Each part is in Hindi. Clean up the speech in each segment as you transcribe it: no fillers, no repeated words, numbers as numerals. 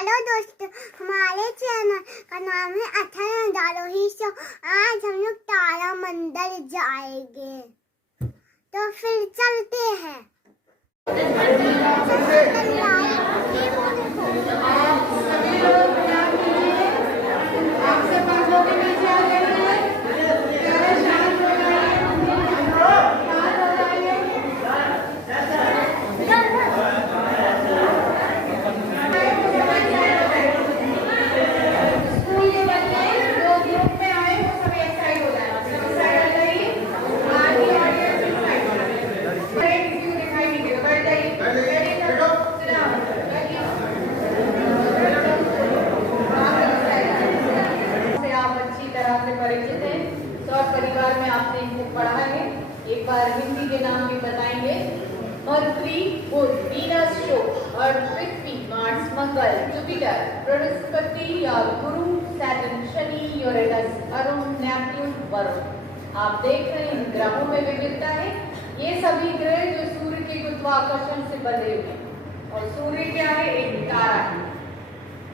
हेलो दोस्तों, हमारे चैनल का नाम है अथर दारोही शो। आज हम लोग तारा मंदिर जाएंगे, तो फिर चलते हैं। परिचित हैं। सौर परिवार में आपने इनको पढ़ा है। एक बार हिंदी के नाम भी बताएंगे। मरकरी, बुध, वीनस, शुक्र और पृथ्वी, मार्स, मंगल, जुपिटर, बृहस्पति या गुरु, Saturn, Shani, Uranus, Arun, Neptune, Varun. आप देख रहे हैं ग्रहों में विविधता है। ये सभी ग्रह जो सूर्य के गुरुत्वाकर्षण से बंधे हुए हैं, और सूर्य क्या है? एक तारा है।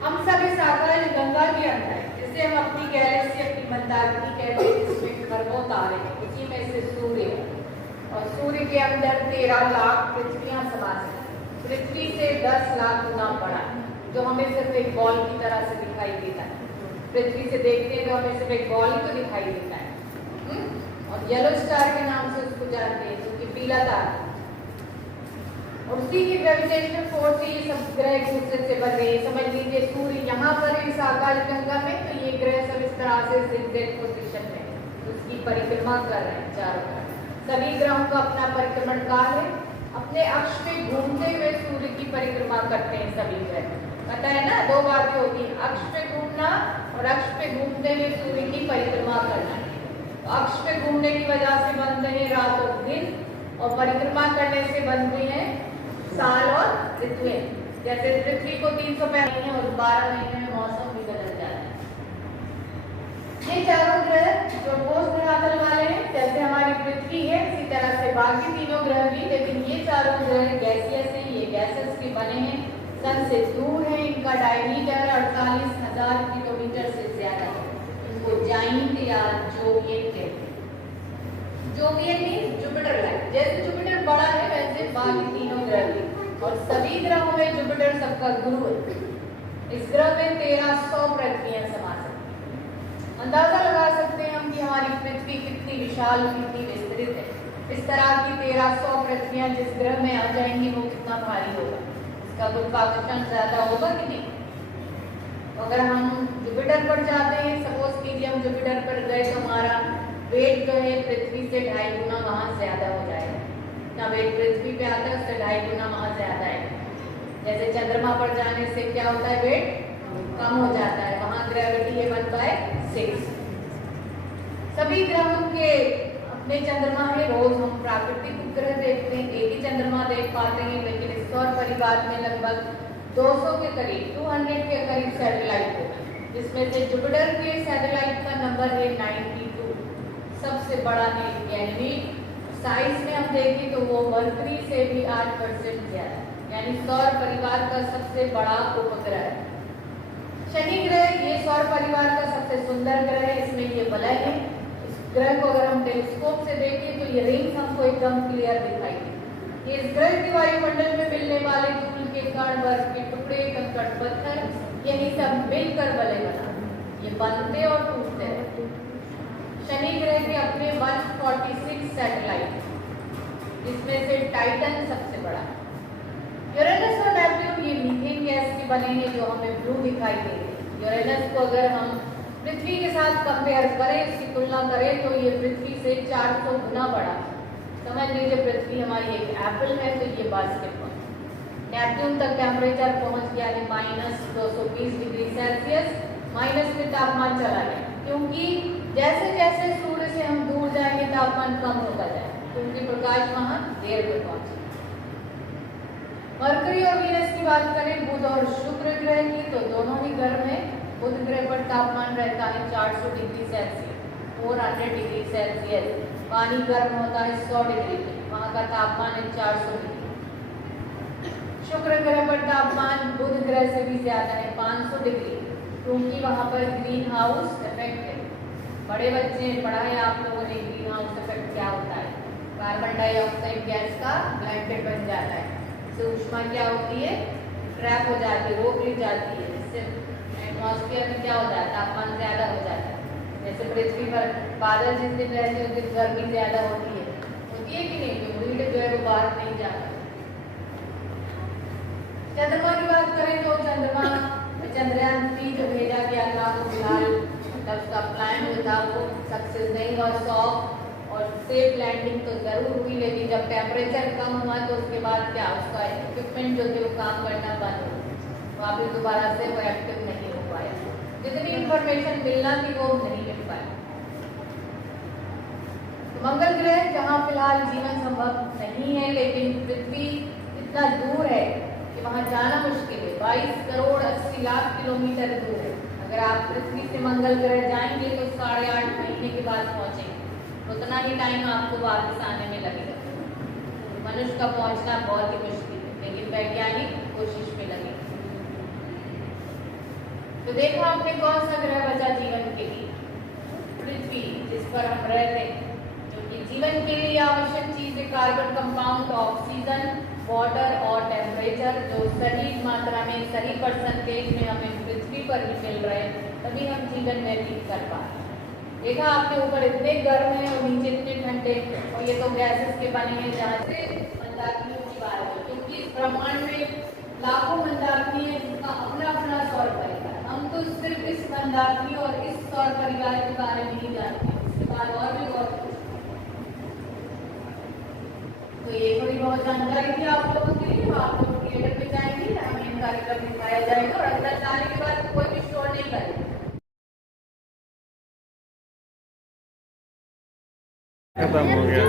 हम सब इस आकाश गंगा के अंदर है, जिसे हम अपनी गैलेक्सी, अपनी मंदाकिनी कहते हैं, जिसमें खरबों तारे हैं। उसी में से सूर्य है, और सूर्य के अंदर 13 लाख पृथ्वियां समाहित हैं। पृथ्वी से 10 लाख गुना बड़ा, जो हमें सिर्फ एक बॉल की तरह से दिखाई देता है। पृथ्वी से देखते हैं तो हमें सिर्फ एक बॉल ही तो दिखाई देता है। और येलो स्टार के नाम से उसको जानते हैं, जो कि पीला तारा। और उसी की ग्रेविटेशनल फोर्स से ये सब ग्रह एक दूसरे से बन रहे हैं। समझ लीजिए सूर्य यहाँ पर इस आकाश गंगा में, तो ये ग्रह सब इस तरह से zigzag पोजीशन में उसकी परिक्रमा कर रहे हैं चारों तरफ। सभी ग्रहों का अपना परिक्रमण काल है। अपने अक्ष पे घूमते हुए सूर्य की परिक्रमा करते हैं सभी ग्रह। पता है ना, दो बातें होती हैं, अक्ष पे घूमना और अक्ष पे घूमते हुए सूर्य की परिक्रमा करना। अक्ष पे घूमने की वजह से बनते हैं रात और दिन, और परिक्रमा करने से बनते हैं साल और ऋतुएं। जैसे पृथ्वी को 365 महीने और 12 महीने में मौसम भी बदल जाता है। ये चारों ग्रह जो ठोस धरातल वाले हैं, जैसे हमारी पृथ्वी है, इसी तरह से बाकी तीनों ग्रह भी। लेकिन ये चारों ग्रह गैसियस हैं, ये गैसेस के बने हैं, सन से दूर है। इनका डायमीटर 48,000 किलोमीटर से ज्यादा है। इनको जाइंट या जोवियन कहते हैं। Jovian means Jupiter like. जैसे जुपिटर बड़ा है, वैसे बाकी तीनों ग्रह भी। और सभी ग्रहों में जुपिटर सबका गुरु है। इस ग्रह में 1300 पृथ्वियां समा सकती हैं। अंदाजा लगा सकते हैं हम कि हमारी पृथ्वी कितनी विशाल, कितनी विस्तृत है। इस तरह की 1300 पृथ्वियां जिस ग्रह में आ जाएंगी, वो कितना भारी होगा, इसका गुरुत्वाकर्षण ज्यादा होगा कि नहीं। अगर हम जुपिटर पर जाते हैं, सपोज कीजिए हम जुपिटर पर गए, तो हमारा वेट जो है पृथ्वी से 2.5 गुना वहां ज्यादा हो जाएगा। ना वेट पृथ्वी पे आता है, उससे 2.5 गुना वहां ज्यादा है। जैसे चंद्रमा पर जाने से क्या होता है, वेट कम हो जाता है, वहां ग्रेविटी है 1/6। सभी ग्रहों के अपने चंद्रमा है। रोज हम प्राकृतिक उपग्रह देखते हैं, एक ही चंद्रमा देख पाते हैं, लेकिन इस सौर परिवार में लगभग 200 के करीब, 200 के करीब सैटेलाइट होगा, जिसमें से जुपिटर के सैटेलाइट का नंबर है 92, सबसे बड़ा है। यानी साइज में हम देखें तो वो मरकरी से भी 8% ज्यादा, यानी सौर परिवार का सबसे बड़ा उपग्रह है। शनि ग्रह ये सौर परिवार का सबसे सुंदर ग्रह है। इसमें ये वलय है। इस ग्रह को अगर हम टेलीस्कोप से देखें तो ये रिंग्स हमको एकदम क्लियर दिखाई देती है। इस ग्रह के वायुमंडल में मिलने वाले धूल के कण, बर्फ के टुकड़े, कंकड़, पत्थर, यही सब मिलकर वलय बना, ये बनते और टूटते रहते। शनि ग्रह के अपने 146 सैटेलाइट, जिसमें से टाइटन सबसे बड़ा है। यूरेनस और नेपच्यून ये मीथेन गैस के बने हैं, जो हमें ब्लू दिखाई दे रही है। यूरेनस को अगर हम पृथ्वी के साथ कंपेयर करें, इसकी तुलना करें, तो ये पृथ्वी से 400 गुना बड़ा है। समझ लीजिए पृथ्वी हमारी एक एप्पल है, तो ये बास्केटबॉल। नेपच्यून तक टेम्परेचर पहुंच गया है -220 डिग्री सेल्सियस, माइनस में तापमान चला गया, क्योंकि जैसे जैसे सूर्य से हम दूर जाएंगे तापमान कम होता जाए, क्योंकि प्रकाश वहां देर में पहुंचे। मरकरी और वीनस की बात करें, बुध और शुक्र ग्रह की, तो दोनों ही गर्म है। बुध ग्रह पर तापमान रहता है 400 डिग्री सेल्सियस, 400 डिग्री सेल्सियस। पानी गर्म होता है 100 डिग्री पे, वहां का तापमान है 400 डिग्री। शुक्र ग्रह पर तापमान बुध ग्रह से भी ज्यादा है 500 डिग्री, क्योंकि वहां पर ग्रीन हाउस इफेक्ट है। बड़े बच्चे पढ़ा है आप लोगों ने ग्रीन हाउस इफेक्ट क्या होता है। कार्बन डाइऑक्साइड गैस का ब्लैंकेट बन जाता है, इससे ऊष्मा क्या होती है, ट्रैप हो जाती है, रोक ली जाती है, इससे एटमॉस्फेयर में क्या हो जाता है, तापमान ज्यादा हो जाता है। जैसे पृथ्वी पर बादल जिस दिन रहते हैं उस दिन गर्मी ज्यादा होती है कि नहीं, तो हीट जो है वो बाहर नहीं जाता। चंद्रमा की बात करें तो चंद्रमा चंद्रयान 3 जो भेजा गया था वो फिलहाल मतलब उसका प्लान जो था वो सक्सेस नहीं हुआ। सॉफ्ट और सेफ लैंडिंग तो जरूर हुई, लेकिन जब टेम्परेचर कम हुआ तो उसके बाद क्या उसका इक्विपमेंट जो थे वो काम करना बंद हो गया, वापिस दोबारा से वो एक्टिव नहीं हो पाया। जितनी इंफॉर्मेशन मिलना थी वो नहीं मिल पाया। तो मंगल ग्रह जहाँ फिलहाल जीवन संभव नहीं है, लेकिन पृथ्वी इतना दूर है कि वहाँ जाना मुश्किल है। 22 करोड़ 80 लाख किलोमीटर दूर है। अगर आप पृथ्वी से मंगल ग्रह जाएंगे तो 8.5 महीने के बाद पहुंचेंगे, उतना ही टाइम आपको वापस आने में लगेगा। मनुष्य का पहुंचना बहुत ही मुश्किल है, लेकिन वैज्ञानिक कोशिश में लगे। तो देखो आपने कौन सा ग्रह बचा जीवन के लिए, पृथ्वी, जिस पर हम रहते हैं, जो कि जीवन के लिए आवश्यक चीज है। कार्बन कंपाउंड, ऑक्सीजन, वाटर और टेम्परेचर जो सही मात्रा में, सही परसेंटेज में हमें पृथ्वी पर ही मिल रहे हैं, तभी हम जीवन व्यतीत कर पा रहे हैं। देखा आपने ऊपर इतने गर्म है और नीचे इतने ठंडे, और ये तो गैसेस के बने हैं जहाँ से मंदाकिनियों की बात है, क्योंकि इस ब्रह्मांड में लाखों मंदाकिनी है जिसका अपना अपना सौर परिवार। हम तो सिर्फ इस मंदाकिनी और इस सौर परिवार के बारे में ही जानते हैं, उसके बाद और भी बहुत कुछ। तो ये थोड़ी बहुत जानकारी थी आप लोगों के लिए। आप लोग थिएटर में जाएंगे, हमें कार्यक्रम दिखाया जाएगा और अंदर जाने के बाद कोई भी शोर नहीं करेगा। खत्म हो गया।